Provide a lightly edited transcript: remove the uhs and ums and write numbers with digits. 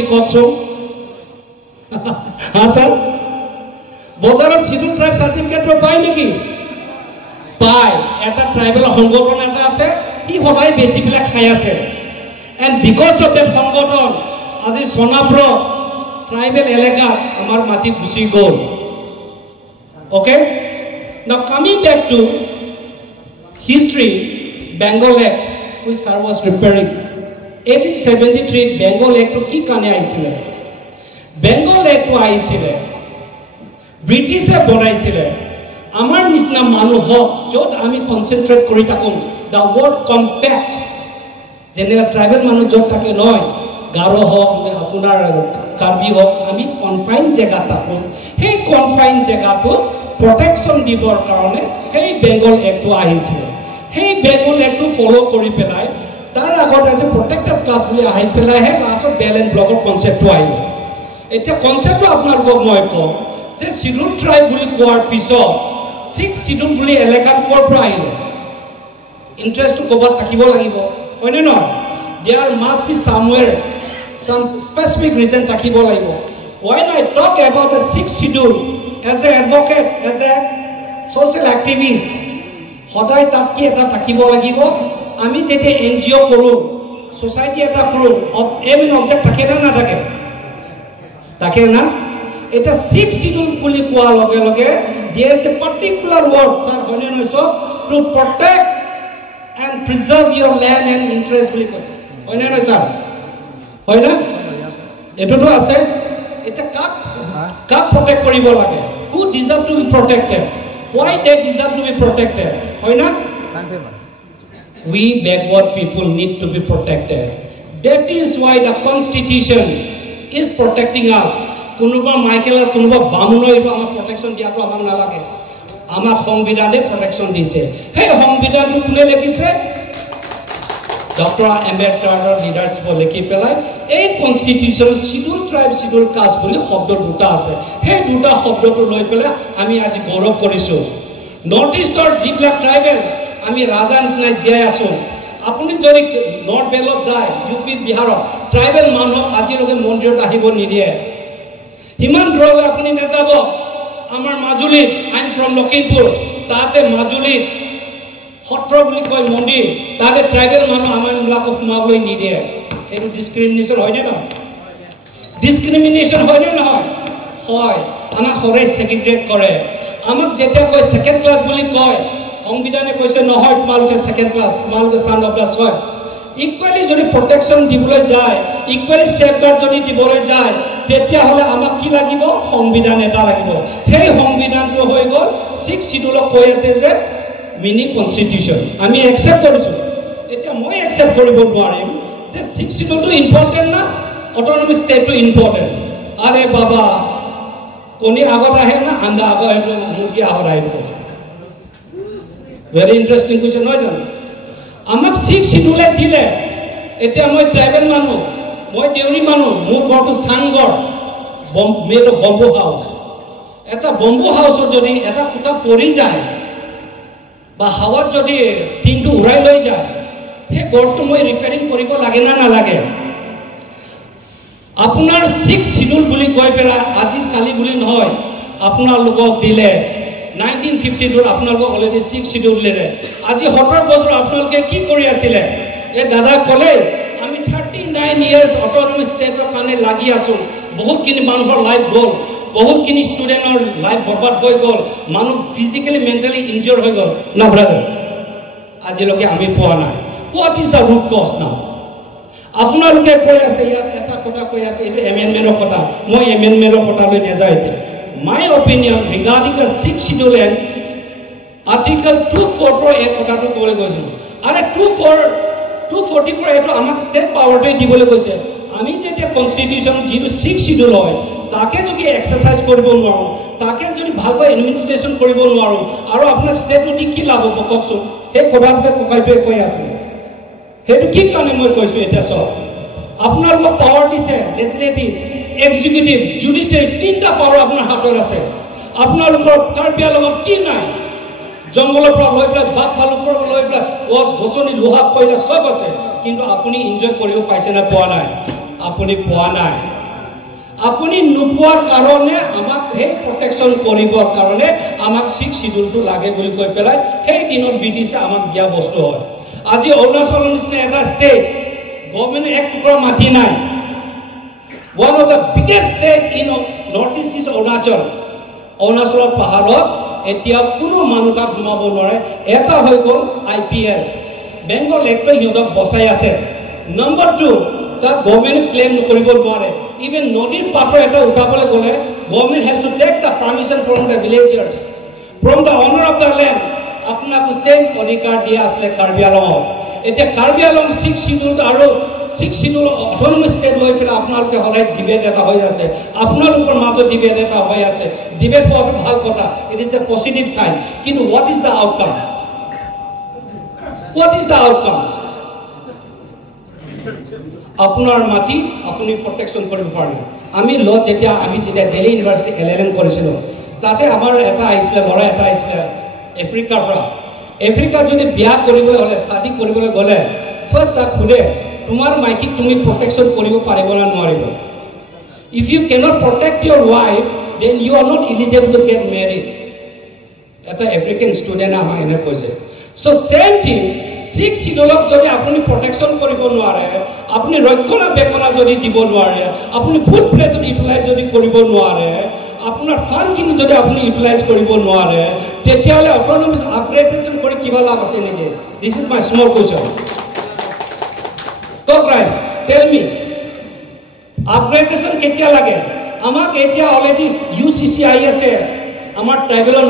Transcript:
নেকি কওকচোন হা স্যাৰ বজাৰত শিডিউল ট্ৰাইব সাৰ্টিফিকেট পায় নেকি পায় এটা ট্ৰাইবেল সংগঠন এটা আছে ই সদায় বেছিবিলাক খাই আছে এণ্ড বিকজ অফ দ্যাট সংগঠন আজি সোনাপুৰ ট্ৰাইবেল এলেকাত আমাৰ মাটি গুচি গ'ল okay now coming back to history Bengal Act which sir was preparing 1873 Bengal Act to ki kane aisile Bengal Act to aisile British e bonaisile amar nisna manuhok jot ami concentrate kori takum the word compact general tribal manu jot take noy garo hok apunar karbi hok ami confine jega takum hey confine jega to protection dibor karone hey Bengal Act to aisile hey Bengal Act to follow kori pelai tar agot ase protected class boli ahi pelai he class of bell and block concept to aile eta concept apnar ko moi ko je scheduled tribe boli koar piso 6 scheduled boli elaka kor pra aile interest to kobar থাকিব লাগিব হয়নে ন there must be somewhere some specific reason থাকিব লাগিব when I talk about a 6th schedule as an advocate as a social activist সদায় তাত কি এটা থাকিব লাগিব আমি যেতে এনজিও কৰো সোসাইটি এটা কৰো এম এন অবজেক্ট থাকে না না থাকে না এটা 6 schedule বুলি কোৱা লগে লগে there is a particular word sir হনে নয়ছো to protect and preserve your land and interest বুলি কৈছে হয়নে নহয় স্যার হয় না এটোটো আছে এটা কাক protect কৰিব লাগে who deserve to be protected why they deserve to be protected হয় না we backward people need to be protected that is why the constitution is protecting us kunuba michael or kunuba bamuno eto amar protection dia to amar na lage amar সংবিধানে protection দিছে hey সংবিধানটো কোনে লিখিছে doctor আম্বেদকাৰৰ leadership লিখি পেলাই এই constitution schedule tribe schedule caste বুলি শব্দ দুটা আছে সেই দুটা শব্দটো লৈ পেলাই আমি আজি গৌৰৱ কৰিছো নৰ্থ ইষ্টৰ যিবিলাক ট্ৰাইবেল আমি ৰাজা নিচিনা জীয়াই আছো আপুনি যদি নৰ্থ বেলত যায় ইউপি বিহাৰত ট্ৰাইবেল মানুহ আজিলৈকে মন্দিৰত আহিব নিদিয়ে হিমান দূৰলৈ আপুনি নাযাব আমাৰ মাজুলীত আই এম ফ্ৰম লখিমপুৰ তাতে মাজুলীত সত্ৰ বুলি কয় মন্দিৰ তাতে ট্ৰাইবেল মানুহ আমাৰ বিলাকক সোমাবলৈ নিদিয়ে এইটো ডিসক্ৰিমিনেশন হয় নে নহয় ডিসক্ৰিমিনেশন হয় নে নহয় হয় আমাক সদায় সেগ্ৰিগেট কৰে আমাক যেটা কয় সেকেন্ড ক্লাস বুলি কয় সংবিধানে কৈছে নহয় তোমালোকে সেকেন্ড ক্লাস তোমালোকে son of the soil equally যদি প্ৰটেকশন দিবলৈ যায় ইকুয়ালি সেফগার্ড যদি দিবলৈ যায় তেতিয়া হলে আমাক কি লাগিব সংবিধান এটা লাগিব সেই সংবিধানটো হৈ গল 6 শিডিউলক কৈ আছে যে মিনি কনস্টিটিউশন আমি একসেপ্ট কৰিছো এটা মই একসেপ্ট কৰিব নোৱাৰিম যে 6 শিডিউলটো ইম্পৰ্টেন্ট না অটোনমাস স্টেটটো ইম্পৰ্টেন্ট আৰে বাবা কোনি আগত আহে না আন্দা আগত আহে মুৰ্গী আগত আহে very interesting question হয় জানো আমাক 6 শিডিউলে দিলে এতিয়া মই ট্ৰাইবেল মানুহ মই দেউৰী মানুহ মোৰ ঘৰটো সাংগৰ মেটো বম্বু হাউস এটা বম্বু হাউসত যদি এটা কুটা পৰি যায় বা হাওয়াত যদি টিনটো উৰাই লৈ যায় হে ঘৰটো মই ৰিপেয়াৰিং কৰিব লাগে না নালাগে আপোনাৰ 6 শিডিউল বুলি কৈ পেলা আজি কালি বুলি নহয় আপোনালোকক দিলে 1952 আপোনালোকক অলৰেডি 6 শিডিউল দিলে আজি 17 বছৰ আপোনালোকে কি কৰি আছিলে এই দাদা কলে আমি 39 ইয়াৰ্স অটোনমাস ষ্টেটৰ কাৰণে লাগি আছো বহুত কিনি মানুহৰ লাইফ গ'ল বহুত কিনি ষ্টুডেন্টৰ লাইফ বৰবাদ হৈ গ'ল মানুহ ফিজিক্যালি মেন্টালি ইনজুৰ হৈ গ'ল না ব্ৰাদাৰ আজিলৈকে আমি পোৱা নাই what is the root cause now আপোনালোকে কৈ আছে ইয়াত এটা কথা কৈ আছে এটা এমেন্ডমেন্টৰ কথা মই এমেন্ডমেন্টৰ কথা লৈ নাযাওঁ এতিয়া my opinion regarding the 6th schedule and article 244 এই কথাটো ক'বলৈ গৈছিল আৰে 244 এটো আমাক ষ্টেট পাৱাৰটো দিবলৈ কৈছে আমি যেতিয়া কনস্টিটিউশন যিটো 6th শিডিউল হয় তাকে যদি এক্সাৰসাইজ কৰিব নোৱাৰো তাকে যদি ভালকৈ এডমিনিষ্ট্ৰেচন কৰিব নোৱাৰো আৰু আপোনাক ষ্টেটটো দি কি লাভ হ'ব কওকচোন এই কথাটোকে ককাইটোৱে কৈ আছে সেইটো কি কাৰণে মই কৈছো এতিয়া সব আপোনালোকক পাৱাৰ দিছে লেজিসলেটিভ এক্সিকিউটিভ জুডিচিয়াৰী তিনটা পাৱাৰ আপোনাৰ হাতত আছে আপোনালোকৰ কাৰ্বিয়া লগত কি নাই জংগলৰ পৰা লৈ পেলাই বাঘ ভালুকৰ পৰা লৈ পেলাই গছ গছনি লোহা কয়লা সব আছে কিন্তু আপুনি এনজয় কৰিব পাইছে না পোৱা নাই আপুনি পোৱা নাই আপুনি নোপোৱাৰ কাৰণে আমাক সেই প্ৰটেকশ্যন কৰিবৰ কাৰণে আমাক 6 শিডিউলটো লাগে বুলি কৈ পেলাই সেই দিনত ব্ৰিটিছে আমাক দিয়া বস্তু হয় আজি অৰুণাচলৰ নিচিনা এটা ষ্টেট গভৰ্ণমেণ্টে এক টুকুৰা মাটি নাই one of the biggest state in northeast is অৰুণাচলৰ পাহাৰত এতিয়া কোনো মানুহ তাত সোমাব নোৱাৰে এটা হৈ গ'ল IPL বেংগল এক্টে সিহঁতক বচাই আছে নম্বৰ 2 তাত গভৰ্ণমেণ্টে ক্লেম কৰিব নোৱাৰে ইভেন নদীৰ পাত্ৰ এটা উঠাবলৈ গ'লে government has to take the permission from the villagers from the অনাৰ অফ দ্য লেণ্ড আপোনাক সেম অধিকাৰ দিয়া আছিলে কাৰ্বি আংলঙত এতিয়া কাৰ্বি আংলং 6 শিডিউল আৰু 6 শিডিউল অটোনমাস ষ্টেট হৈ পেলাই আপোনালোকে সদায় ডিবেট এটা হৈ আছে আপোনালোকৰ মাজত ডিবেট এটা হৈ আছে ডিবেট হোৱাটো ভাল কথা it is a positive sign কিন্তু হোৱাট ইজ দ্য আউটকাম আপোনাৰ মাটি আপুনি প্ৰটেকশ্যন কৰিব পাৰে আমি যেতিয়া দিল্লী ইউনিভাৰ্চিটি LLM কৰিছিলোঁ তাতে আমাৰ এটা আহিছিলে ল'ৰা এটা আহিছিলে আফ্ৰিকাৰ পৰা আফ্ৰিকাত যদি বিয়া কৰিবলৈ হ'লে শাদী কৰিবলৈ গ'লে ফাৰ্ষ্ট তাক সোধে তোমাৰ মাইকীক তুমি প্ৰটেকশ্যন কৰিব পাৰিব না নোৱাৰিব if you cannot protect your wife then you are not eligible to get married এটা আফ্ৰিকান ষ্টুডেণ্টে আমাক এনে কৈছে চ' চেম থিং 6 শিডিউলক যদি আপুনি প্ৰটেকশ্যন কৰিব নোৱাৰে আপুনি ৰক্ষণাবেক্ষণ যদি দিব নোৱাৰে আপুনি ফুল প্লেজ ইউটিলাইজ যদি কৰিব নোৱাৰে আপোনাৰ ফাণ্ডখিনি যদি আপুনি ইউটিলাইজ কৰিব নোৱাৰে তেতিয়াহ'লে অটোনমাছ আপগ্ৰেডেশ্যন কৰি কিবা লাভ আছে নেকি this is my small question টক ৰাইজ টেল মি আপগ্ৰেডেশ্যন কেতিয়া লাগে আমাক এতিয়া অলৰেডি UCC আহি আছে আমাৰ ট্ৰাইবেলৰ